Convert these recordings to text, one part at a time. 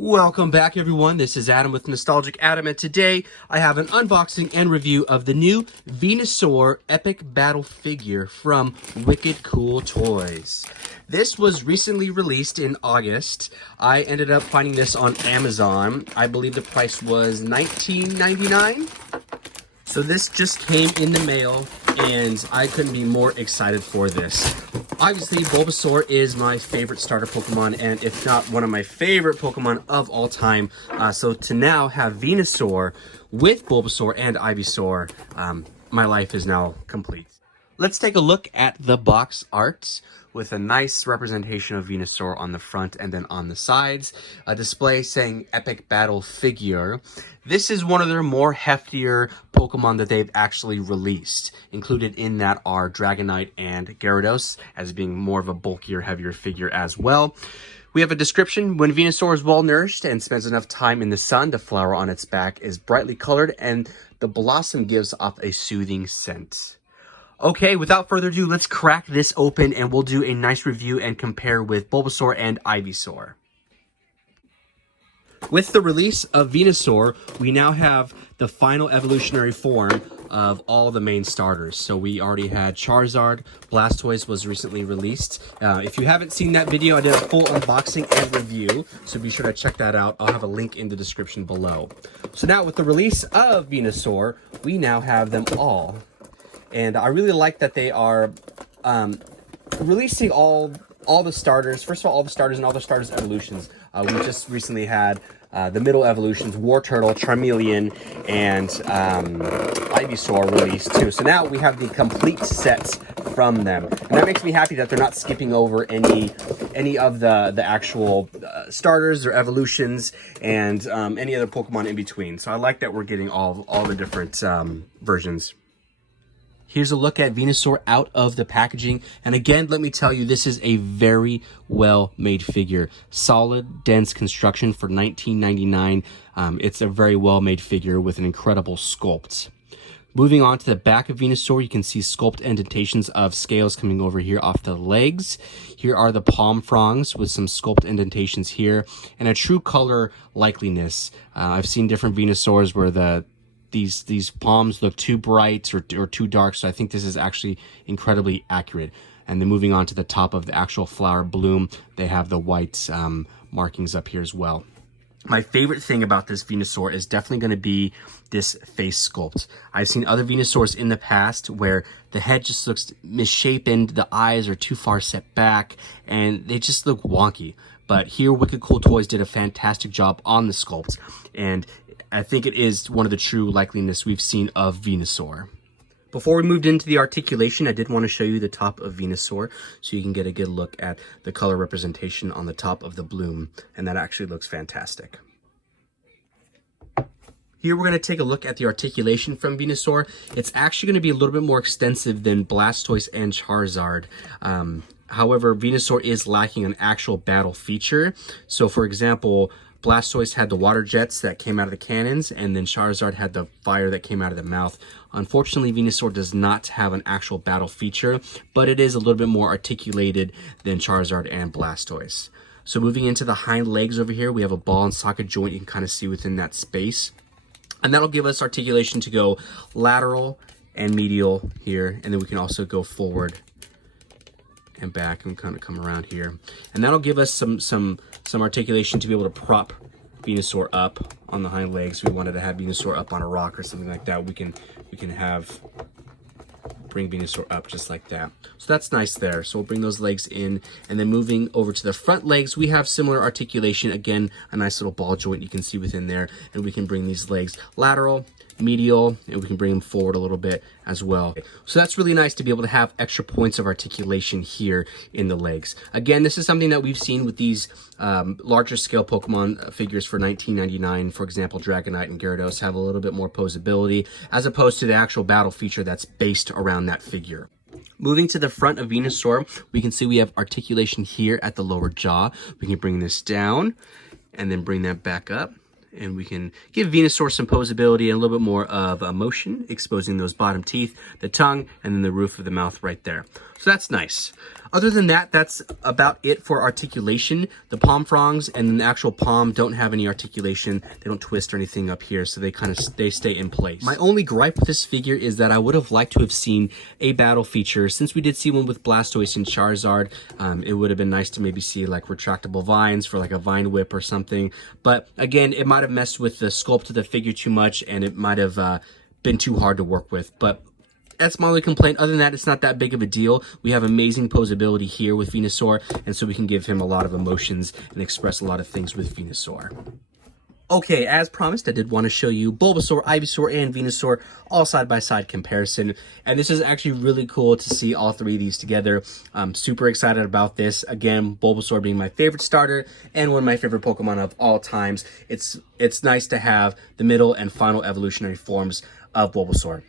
Welcome back, everyone. This is Adam with Nostalgic Adam, and today I have an unboxing and review of the new Venusaur Epic Battle figure from Wicked Cool Toys. This was recently released in August. I ended up finding this on Amazon. I believe the price was $19.99. So this just came in the mail, and I couldn't be more excited for this. Obviously, Bulbasaur is my favorite starter Pokemon, and if not one of my favorite Pokemon of all time. So to now have Venusaur with Bulbasaur and Ivysaur, my life is now complete. Let's take a look at the box art with a nice representation of Venusaur on the front and then on the sides. A display saying Epic Battle figure. This is one of their more heftier Pokemon that they've actually released. Included in that are Dragonite and Gyarados, as being more of a bulkier, heavier figure as well. We have a description. When Venusaur is well nourished and spends enough time in the sun, the flower on its back is brightly colored and the blossom gives off a soothing scent. Okay, without further ado, let's crack this open and we'll do a nice review and compare with Bulbasaur and Ivysaur. With the release of Venusaur, we now have the final evolutionary form of all the main starters. So we already had Charizard, Blastoise was recently released. If you haven't seen that video, I did a full unboxing and review, so be sure to check that out. I'll have a link in the description below. So now with the release of Venusaur, we now have them all. And I really like that they are releasing all the starters. First of all the starters and all the starters evolutions. We just recently had the middle evolutions, Wartortle, Charmeleon, and Ivysaur released too. So now we have the complete sets from them. And that makes me happy that they're not skipping over any of the actual starters or evolutions and any other Pokemon in between. So I like that we're getting all the different versions. Here's a look at Venusaur out of the packaging. And again, let me tell you, this is a very well-made figure. Solid, dense construction for $19.99. It's a very well-made figure with an incredible sculpt. Moving on to the back of Venusaur, you can see sculpt indentations of scales coming over here off the legs. Here are the palm fronds with some sculpt indentations here and a true color likeliness. I've seen different Venusaurs where these palms look too bright or too dark, so I think this is actually incredibly accurate. And then moving on to the top of the actual flower bloom, they have the white markings up here as well. My favorite thing about this Venusaur is definitely going to be this face sculpt. I've seen other Venusaurs in the past where the head just looks misshapen, the eyes are too far set back, and they just look wonky. But here, Wicked Cool Toys did a fantastic job on the sculpt, and I think it is one of the true likeliness we've seen of Venusaur. Before we moved into the articulation, I did want to show you the top of Venusaur so you can get a good look at the color representation on the top of the bloom, and that actually looks fantastic. Here we're going to take a look at the articulation from Venusaur. It's actually going to be a little bit more extensive than Blastoise and Charizard. However, Venusaur is lacking an actual battle feature. So for example, Blastoise had the water jets that came out of the cannons, and then Charizard had the fire that came out of the mouth. Unfortunately, Venusaur does not have an actual battle feature, but it is a little bit more articulated than Charizard and Blastoise. So moving into the hind legs over here, we have a ball and socket joint you can kind of see within that space. And that'll give us articulation to go lateral and medial here, and then we can also go forward and back and kind of come around here. And that'll give us some articulation to be able to prop Venusaur up on the hind legs. We wanted to have Venusaur up on a rock or something like that. We can bring Venusaur up just like that. So that's nice there. So we'll bring those legs in, and then moving over to the front legs, we have similar articulation. Again, a nice little ball joint you can see within there, and we can bring these legs lateral, medial, and we can bring them forward a little bit as well. So that's really nice to be able to have extra points of articulation here in the legs. Again, this is something that we've seen with these larger scale Pokemon figures for $19.99. For example, Dragonite and Gyarados have a little bit more posability as opposed to the actual battle feature that's based around that figure. Moving to the front of Venusaur, we can see we have articulation here at the lower jaw. We can bring this down and then bring that back up. and we can give Venusaur some posability and a little bit more of motion, exposing those bottom teeth, the tongue, and then the roof of the mouth right there. So that's nice. Other than that, that's about it for articulation. The palm fronds and the actual palm don't have any articulation. They don't twist or anything up here, so they stay in place. My only gripe with this figure is that I would have liked to have seen a battle feature. Since we did see one with Blastoise and Charizard, it would have been nice to maybe see like retractable vines for like a vine whip or something. But again, it might have messed with the sculpt of the figure too much, and it might have been too hard to work with. But that's my only complaint. Other than that, it's not that big of a deal. We have amazing posability here with Venusaur, and so we can give him a lot of emotions and express a lot of things with Venusaur. Okay, as promised, I did want to show you Bulbasaur, Ivysaur, and Venusaur all side-by-side comparison. And this is actually really cool to see all three of these together. I'm super excited about this. Again, Bulbasaur being my favorite starter and one of my favorite Pokemon of all times. It's nice to have the middle and final evolutionary forms of Bulbasaur.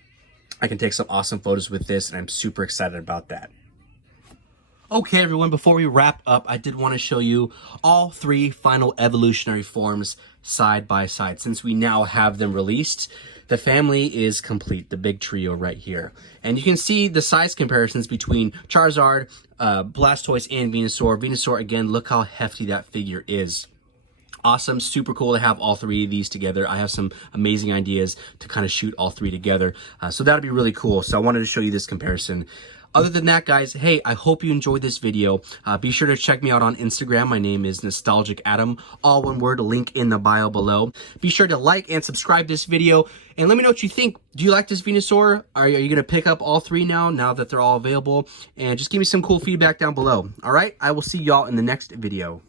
I can take some awesome photos with this, and I'm super excited about that. Okay, everyone, before we wrap up, I did want to show you all three final evolutionary forms side by side. Since we now have them released, the family is complete, the big trio right here. And you can see the size comparisons between Charizard, Blastoise, and Venusaur. Venusaur, again, look how hefty that figure is. Awesome, super cool to have all three of these together. I have some amazing ideas to kind of shoot all three together. So that'll be really cool. So I wanted to show you this comparison. Other than that, guys, hey, I hope you enjoyed this video. Be sure to check me out on Instagram. My name is Nostalgic Adam, all one word, link in the bio below. Be sure to like and subscribe this video, and let me know what you think. Do you like this Venusaur? Are you going to pick up all three now that they're all available? And just give me some cool feedback down below. All right, I will see y'all in the next video.